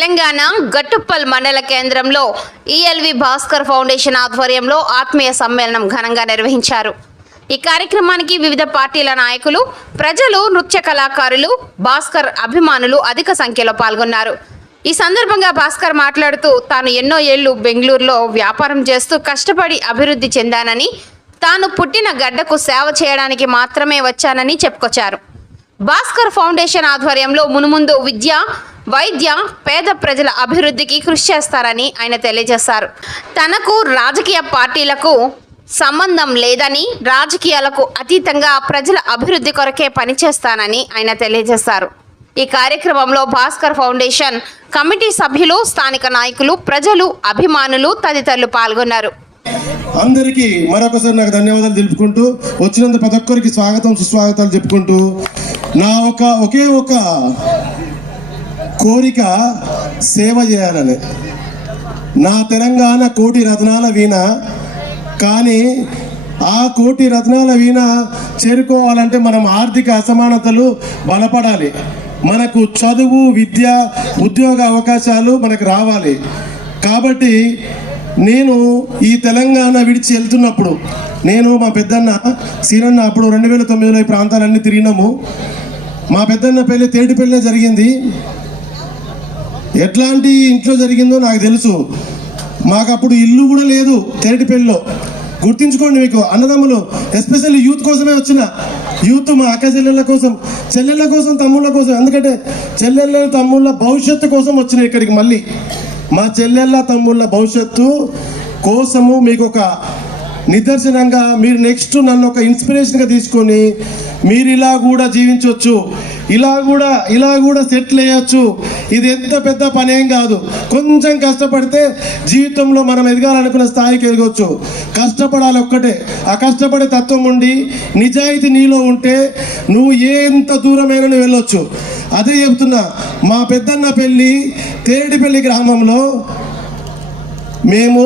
తెలంగాణ గట్టుప్పల్ మండల కేంద్రంలో ELV Bhaskar foundation ఆధ్వర్యంలో ఆత్మీయ సమ్మేళనం ఘనంగా నిర్వహించారు. ఈ కార్యక్రమానికి వివిధ పార్టీల నాయకులు ప్రజలు నృత్య కళాకారులు భాస్కర్ అభిమానులు అధిక సంఖ్యలో పాల్గొన్నారు. ఈ సందర్భంగా భాస్కర్ మాట్లాడుతూ తాను ఎన్నో ఏళ్ళు బెంగళూరులో వ్యాపారం చేస్తూ కష్టపడి అభివృద్ధి చెందానని తాను పుట్టిన గడ్డకు సేవ చేయడానికి మాత్రమే వచ్చానని చెప్పుకొచ్చారు. భాస్కర్ ఫౌండేషన్ ఆధ్వర్యంలో మునుముందు విద్య వైద్య పేద ప్రజల అభివృద్ధికి కృషి చేస్తారని ఆయన తెలియజేశారు. తనకు రాజకీయ పార్టీలకు సంబంధం లేదని రాజకీయాలకు అతీతంగా ప్రజల అభివృద్ధి కొరకే పనిచేస్తానని ఆయన తెలియజేశారు. ఈ కార్యక్రమంలో భాస్కర్ ఫౌండేషన్ కమిటీ సభ్యులు స్థానిక నాయకులు ప్రజలు అభిమానులు తదితరులు పాల్గొన్నారు. అందరికీ మరొకసారి నాకు ధన్యవాదాలు తెలుపుకుంటూ వచ్చినంత ప్రతి ఒక్కరికి స్వాగతం సుస్వాగతాలు చెప్పుకుంటూ నా ఒక ఒకే ఒక కోరిక సేవ చేయాలని. నా తెలంగాణ కోటి రత్నాల వీణ కానీ ఆ కోటి రత్నాల వీణ చేరుకోవాలంటే మనం ఆర్థిక అసమానతలు బలపడాలి. మనకు చదువు విద్య ఉద్యోగ అవకాశాలు మనకు రావాలి. కాబట్టి నేను ఈ తెలంగాణ విడిచి వెళ్తున్నప్పుడు నేను మా పెద్దన్న సీనన్న అప్పుడు రెండు వేల తొమ్మిదిలో ఈ ప్రాంతాలన్నీ తిరిగినాము. మా పెద్దన్న పెళ్ళి తేటి పెళ్ళే జరిగింది. ఎట్లాంటి ఇంట్లో జరిగిందో నాకు తెలుసు. మాకు అప్పుడు ఇల్లు కూడా లేదు తెరటిపల్లిలో గుర్తించుకోండి మీకు అన్నదమ్ములు ఎస్పెషల్లీ యూత్ కోసమే వచ్చిన యూత్ మా అక్క చెల్లెళ్ళ కోసం చెల్లెళ్ళ కోసం తమ్ముళ్ళ కోసం ఎందుకంటే చెల్లెళ్ళ తమ్ముళ్ళ భవిష్యత్తు కోసం వచ్చిన ఇక్కడికి మళ్ళీ. మా చెల్లెళ్ళ తమ్ముళ్ళ భవిష్యత్తు కోసము మీకు ఒక నిదర్శనంగా మీరు నెక్స్ట్ నన్ను ఒక ఇన్స్పిరేషన్గా తీసుకొని మీరు ఇలా కూడా జీవించవచ్చు ఇలా కూడా ఇలా కూడా సెటిల్ అయ్యొచ్చు. ఇది ఎంత పెద్ద పని ఏం కాదు. కొంచెం కష్టపడితే జీవితంలో మనం ఎదగాలనుకున్న స్థాయికి ఎదగవచ్చు కష్టపడాలి ఒక్కటే ఆ కష్టపడే తత్వం ఉండి నిజాయితీ నీలో ఉంటే నువ్వు ఎంత దూరమైనా నువ్వు వెళ్ళొచ్చు. అదే చెప్తున్నా మా పెద్దన్న పెళ్ళి తేడిపల్లి గ్రామంలో మేము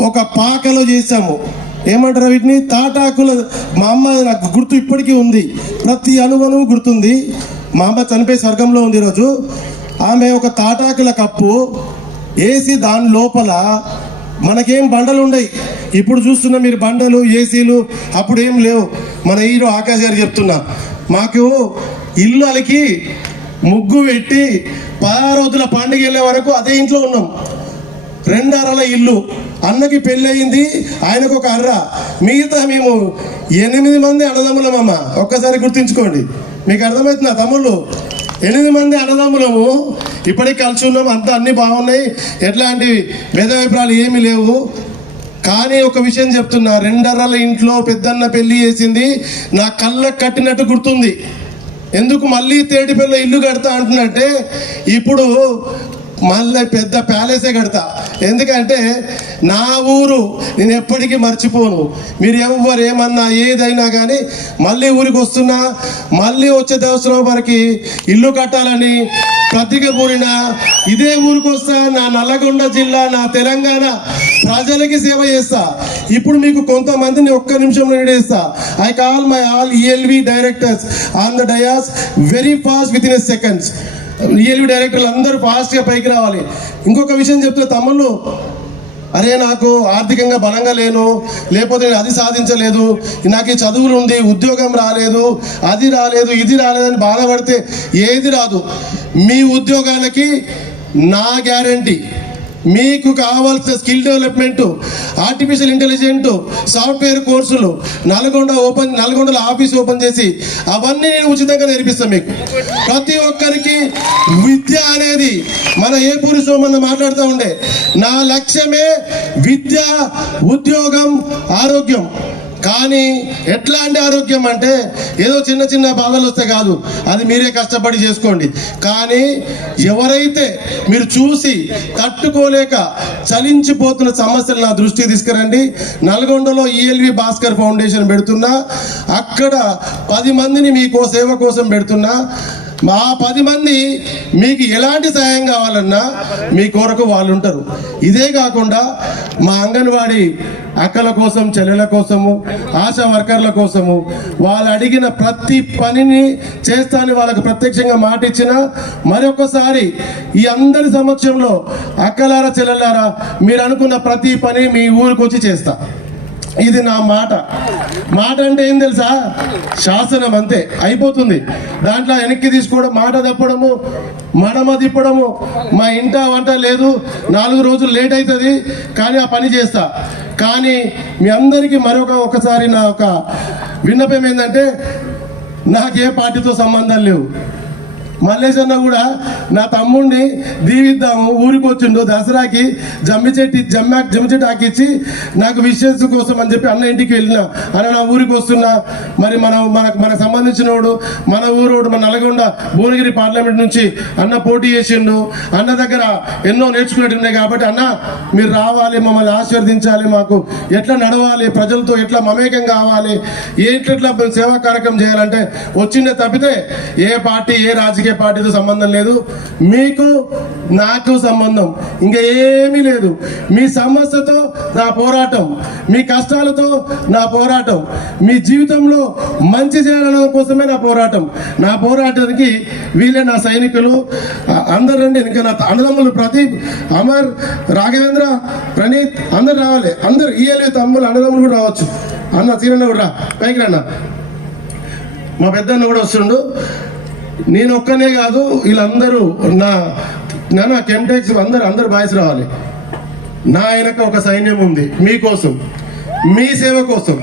ఒక పాకలో చేసాము ఏమంటారు వీటిని? తాటాకుల మా అమ్మ నాకు గుర్తు ఇప్పటికీ ఉంది. ప్రతి అనుభవం గుర్తుంది. మా అమ్మ చనిపోయి స్వర్గంలో ఉంది ఈరోజు. ఆమె ఒక తాటాకుల కప్పు వేసి దాని లోపల మనకేం బండలు ఉండయి. ఇప్పుడు చూస్తున్న మీరు బండలు ఏసీలు అప్పుడు ఏం లేవు. మన హీరో ఆకాశ్ గారు చెప్తున్నా మాకు ఇల్లు అలికి ముగ్గు పెట్టి పదహారు రోజుల పండుగ వెళ్ళే వరకు అదే ఇంట్లో ఉన్నాం. రెండు అరల ఇల్లు. అన్నకి పెళ్ళయింది ఆయనకు ఒక అర్ర. మిగతా మేము ఎనిమిది మంది అన్నదమ్ములమమ్మ. ఒక్కసారి గుర్తుంచుకోండి. మీకు అర్థమవుతుందా తమ్ముళ్ళు? ఎనిమిది మంది అన్నదమ్ములము. ఇప్పటికి కలిసి ఉన్నాం అంతా అన్ని బాగున్నాయి. ఎట్లాంటి భేదాభిప్రాయాలు ఏమీ లేవు. కానీ ఒక విషయం చెప్తున్నా రెండర్రల ఇంట్లో పెద్దన్న పెళ్ళి చేసింది నా కళ్ళకు కట్టినట్టు గుర్తుంది. ఎందుకు మళ్ళీ తేటిపల్లి ఇల్లు కడతా అంటున్నట్టే? ఇప్పుడు మళ్ళీ పెద్ద ప్యాలెసే కడతా. ఎందుకంటే నా ఊరు నేను ఎప్పటికీ మర్చిపోను. మీరు ఎవరు ఏమన్నా ఏదైనా కానీ మళ్ళీ ఊరికి వస్తున్నా మళ్ళీ వచ్చే దేవస్థానం వరకు ఇల్లు కట్టాలని ప్రతిక పూరిన ఇదే ఊరికి వస్తా నా నల్లగొండ జిల్లా నా తెలంగాణ ప్రజలకి సేవ చేస్తా. ఇప్పుడు మీకు కొంతమందిని ఒక్క నిమిషంలో చేస్తా I call my all ELV directors on the dais very fast within a seconds ELV డైరెక్టర్లు అందరూ ఫాస్ట్గా పైకి రావాలి. ఇంకొక విషయం చెప్తే తమ్ముళ్ళు. అరే నాకు ఆర్థికంగా బలంగా లేను లేకపోతే నేను అది సాధించలేదు నాకు ఈ చదువులు ఉంది ఉద్యోగం రాలేదు అది రాలేదు ఇది రాలేదని బాధపడితే ఏది రాదు. మీ ఉద్యోగాలకి నా గ్యారంటీ. మీకు కావాల్సిన skill development artificial intelligent software కోర్సులు నల్గొండ ఓపెన్ నల్గొండలో ఆఫీస్ ఓపెన్ చేసి అవన్నీ నేను ఉచితంగా నేర్పిస్తాను మీకు. ప్రతి ఒక్కరికి విద్య అనేది మన ఏ పురుషో మన మాట్లాడుతూ ఉండే నా లక్ష్యమే విద్య ఉద్యోగం ఆరోగ్యం. కానీ ఎట్లాంటి ఆరోగ్యం అంటే ఏదో చిన్న చిన్న బాధలు వస్తే కాదు. అది మీరే కష్టపడి చేసుకోండి. కానీ ఎవరైతే మీరు చూసి తట్టుకోలేక చలించిపోతున్న సమస్యలు నా దృష్టికి తీసుకురండి. నల్గొండలో ఈఎల్వి భాస్కర్ ఫౌండేషన్ పెడుతున్నా. అక్కడ పది మందిని మీకో సేవ కోసం పెడుతున్నా. మా పది మంది మీకు ఎలాంటి సహాయం కావాలన్నా మీ కొరకు వాళ్ళు ఉంటారు ఇదే కాకుండా మా అంగన్వాడీ అక్కల కోసం చెల్లెల కోసము ఆశా వర్కర్ల కోసము వాళ్ళు అడిగిన ప్రతి పనిని చేస్తానని వాళ్ళకు ప్రత్యక్షంగా మాట ఇచ్చిన మరొకసారి ఈ అందరి సమక్షంలో అక్కలారా చెల్లెలారా మీరు అనుకున్న ప్రతి పని మీ ఊరికి వచ్చి చేస్తా. ఇది నా మాట. మాట అంటే ఏం తెలుసా? శాసనం అంతే అయిపోతుంది. దాంట్లో వెనక్కి తీసుకోవడం మాట తప్పడము మడమ తిప్పడము. మా ఇంట వంట లేదు నాలుగు రోజులు లేట్ అవుతుంది కానీ ఆ పని చేస్తా. కానీ మీ అందరికీ మరొక ఒకసారి నా ఒక విన్నపం ఏంటంటే నాకే పార్టీతో సంబంధం లేవు. మల్లేష్ అన్న కూడా నా తమ్ముడిని దీవిద్దాము. ఊరికి వచ్చిండు దసరాకి జమ్మి చెట్టు జమ్మ జమ్మి చెట్టు ఆకిచ్చి నాకు విషయస్ కోసం అని చెప్పి అన్న ఇంటికి వెళ్ళిన. అన్న నా ఊరికి వస్తున్నా. మరి మన మనకు మనకు సంబంధించినోడు మన ఊరోడు మన నల్గొండ భువనగిరి పార్లమెంట్ నుంచి అన్న పోటీ చేసిండు. అన్న దగ్గర ఎన్నో నేర్చుకున్నట్టు ఉన్నాయి కాబట్టి అన్న మీరు రావాలి మమ్మల్ని ఆశీర్వదించాలి మాకు. ఎట్లా నడవాలి ప్రజలతో ఎట్లా మమేకం కావాలి ఎట్లా సేవా కార్యక్రమం చేయాలంటే వచ్చిండే తప్పితే ఏ పార్టీ ఏ రాజకీయ పార్టీతో సంబంధం లేదు. మీకు నాకు సంబంధం. ఇంకా ఏమీ లేదు. మీ సమస్యతో నా పోరాటం. మీ కష్టాలతో నా పోరాటం. మీ జీవితంలో మంచి చేయాలన్న కోసమే నా పోరాటం. నా పోరాటానికి వీళ్ళే నా సైనికులు. అందరు రండి. ఇంకా నా అన్నదమ్ములు ప్రదీప్ అమర్ రాఘవేంద్ర ప్రణీత్ అందరు రావాలి. అందరు ఈఎల్వి తమ్ములు అన్నదమ్ములు కూడా రావచ్చు. అన్న తీరన్న కూడా పైకి రా మా పెద్దన్న కూడా వస్తుండు. నేను ఒక్కనే కాదు వీళ్ళందరూ నా నా కెమ్టెక్స్ అందరు అందరు బాయ్స్ రావాలి. నా వెనక ఒక సైన్యం ఉంది మీకోసం మీ సేవ కోసం.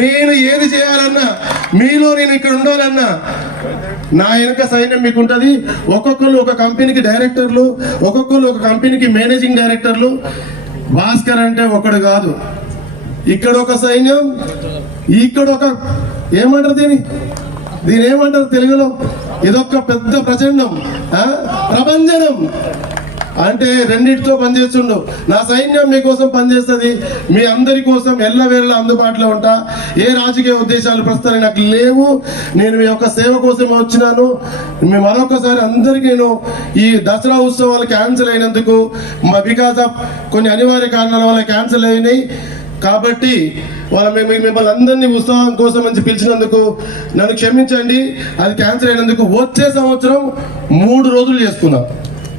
నేను ఏది చేయాలన్నా మీలో నేను ఇక్కడ ఉండాలన్నా నా వెనక సైన్యం మీకు ఉంటుంది ఒక్కొక్కరు ఒక కంపెనీకి డైరెక్టర్లు ఒక్కొక్కరు ఒక కంపెనీకి మేనేజింగ్ డైరెక్టర్లు. భాస్కర్ అంటే ఒకడు కాదు. ఇక్కడ ఒక సైన్యం ఇక్కడ ఒక ఏమంటారు దీని దీని ఏమంటారు తెలుగులో? ఇదొక పెద్ద ప్రచండం ప్రబంధనం అంటే రెండింటితో పనిచేస్తుండు. నా సైన్యం మీకోసం పనిచేస్తుంది మీ అందరి కోసం ఎల్లవేళ్ళ అందుబాటులో ఉంటా. ఏ రాజకీయ ఉద్దేశాలు ప్రస్తుతం నాకు లేవు. నేను మీ యొక్క సేవ కోసం వచ్చినాను. మీ మరొకసారి అందరికీ నేను ఈ దసరా ఉత్సవాలు క్యాన్సిల్ అయినందుకు మా బికాస్ ఆఫ్ కొన్ని అనివార్య కారణాల వల్ల క్యాన్సిల్ అయినాయి. కాబట్టి వాళ్ళ మేము మిమ్మల్ని అందరినీ ఉత్సవం కోసం మంచి పిలిచినందుకు నన్ను క్షమించండి. అది క్యాన్సిల్ అయినందుకు వచ్చే సంవత్సరం మూడు రోజులు చేసుకున్నాం.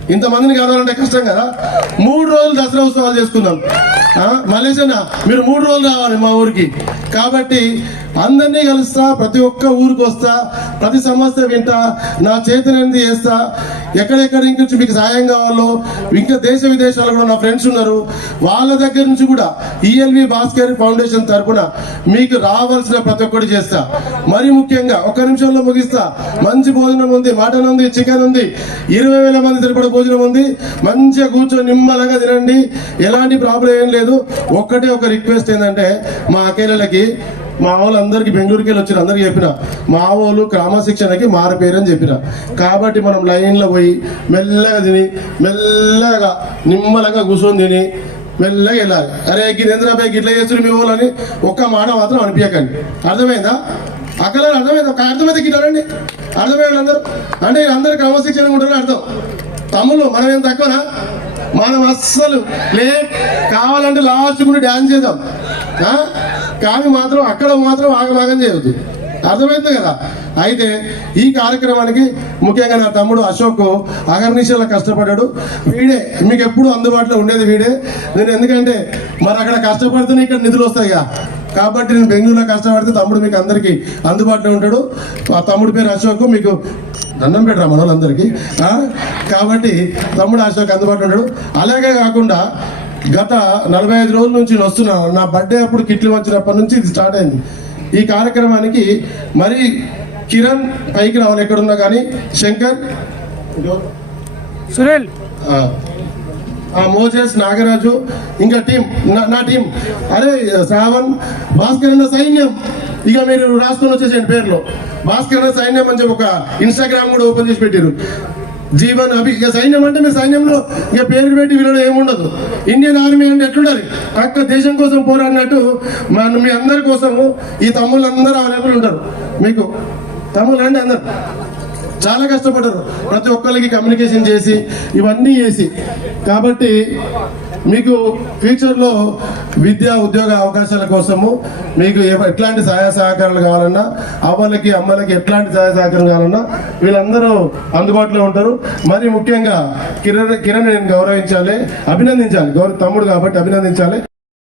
ఇంతమందిని కావాలంటే కష్టం కదా? మూడు రోజులు దసరా ఉత్సవాలు చేసుకున్నాం. ఆ, మీరు మూడు రోజులు రావాలి మా ఊరికి. కాబట్టి అందరినీ కలుస్తా ప్రతి ఒక్క ఊరికి వస్తా ప్రతి సమస్య వింటా నా చేతనైనది చేస్తా. ఎక్కడెక్కడ నుంచి మీకు సాయం కావాలో ఇంకా దేశ విదేశాల్లో కూడా నా ఫ్రెండ్స్ ఉన్నారు. వాళ్ళ దగ్గర నుంచి కూడా ఈఎల్వి భాస్కర్ ఫౌండేషన్ తరపున మీకు రావాల్సిన ప్రతి ఒక్కటి చేస్తా. మరి ముఖ్యంగా ఒక నిమిషంలో ముగిస్తా. మంచి భోజనం ఉంది మటన్ ఉంది చికెన్ ఉంది. ఇరవై వేల మంది సరిపడ భోజనం ఉంది. మంచిగా కూర్చొని నిమ్మలంగా తినండి. ఎలాంటి ప్రాబ్లం ఏం లేదు. ఒక్కటే ఒక రిక్వెస్ట్ ఏంటంటే మా అకేలకి మా వాళ్ళందరికీ బెంగళూరుకి వెళ్ళి వచ్చిన అందరికీ చెప్పిన మా వాళ్ళు క్రమశిక్షణకి మారిపోయారని చెప్పిన. కాబట్టి మనం లైన్లో పోయి మెల్లగా తిని మెల్లగా నిమ్మలంగా కూర్చొని తిని మెల్లగా వెళ్ళాలి. అరే గిరేంద్రబాయ్ గిట్లా చేస్తున్నారు మీ వాళ్ళని ఒక్క మాట మాత్రం అనిపించకండి. అర్థమైందా? అక్కడ అర్థమైంది? ఒక అర్థమైతే గిట్టారండి అర్థమైంది అందరూ. అంటే అందరు క్రమశిక్షణ ఉంటారని అర్థం. తమ్ముళ్ళు మనం ఏం తక్కువనా? మనం అస్సలు లే కావాలంటే లాస్ట్ కూడా డ్యాన్స్ చేద్దాం. కానీ మాత్రం అక్కడ మాత్రం ఆగమాగం చేయొద్దు. అర్థమైంది కదా? అయితే ఈ కార్యక్రమానికి ముఖ్యంగా నా తమ్ముడు అశోక్ అగర్నిశలో కష్టపడ్డాడు. వీడే మీకు ఎప్పుడు అందుబాటులో ఉండేది వీడే. నేను ఎందుకంటే మరి అక్కడ కష్టపడితేనే ఇక్కడ నిధులు వస్తాయిగా కాబట్టి నేను బెంగళూరులో కష్టపడితే తమ్ముడు మీకు అందరికీ అందుబాటులో ఉంటాడు. ఆ తమ్ముడు పేరు అశోక్ మీకు దండం పెట్టరా మన వాళ్ళందరికీ కాబట్టి తమ్ముడు అశోక్ అందుబాటులో ఉంటాడు. అలాగే కాకుండా గత నలభై ఐదు రోజుల నుంచి నేను వస్తున్నా. నా బర్త్డే అప్పుడు కిట్లు వచ్చినప్పటి నుంచి ఇది స్టార్ట్ అయింది. ఈ కార్యక్రమానికి మరి కిరణ్ పైకి రావాలి. ఎక్కడున్నా కానీ. శంకర్. ఆ. మోజెస్ నాగరాజు ఇంకా టీం నా- నా టీం అరే శ్రావణ్ భాస్కర్ అన్న సైన్యం. ఇక మీరు రాసుకొని వచ్చేసేయండి పేర్లు. భాస్కర్ అన్న సైన్యం అని చెప్పి ఒక ఇన్స్టాగ్రామ్ కూడా ఓపెన్ చేసి పెట్టారు జీవన్ అభి ఇక సైన్యం అంటే మీ సైన్యంలో ఇక పేరు పెట్టి వీళ్ళు ఏముండదు. ఇండియన్ ఆర్మీ అంటే ఎట్లుండాలి? పక్క దేశం కోసం పోరాడినట్టు మన మీ అందరి కోసము ఈ తమ్ముళ్ళందరూ అవైలబుల్ ఉంటారు. మీకు తమ్ముళ్ళు అంటే అందరు. చాలా కష్టపడ్డారు. ప్రతి ఒక్కరికి కమ్యూనికేషన్ చేసి ఇవన్నీ చేసి. కాబట్టి మీకు ఫ్యూచర్లో విద్యా ఉద్యోగ అవకాశాల కోసము మీకు ఎవ- ఎట్లాంటి సహాయ సహకారాలు కావాలన్నా అవ్వలకి అమ్మలకి ఎట్లాంటి సహాయ సహకారం కావాలన్నా వీళ్ళందరూ అందుబాటులో ఉంటారు. మరి ముఖ్యంగా కిరణ్ కిరణ్ నేను గౌరవించాలి అభినందించాలి. గౌరవ తమ్ముడు కాబట్టి అభినందించాలి.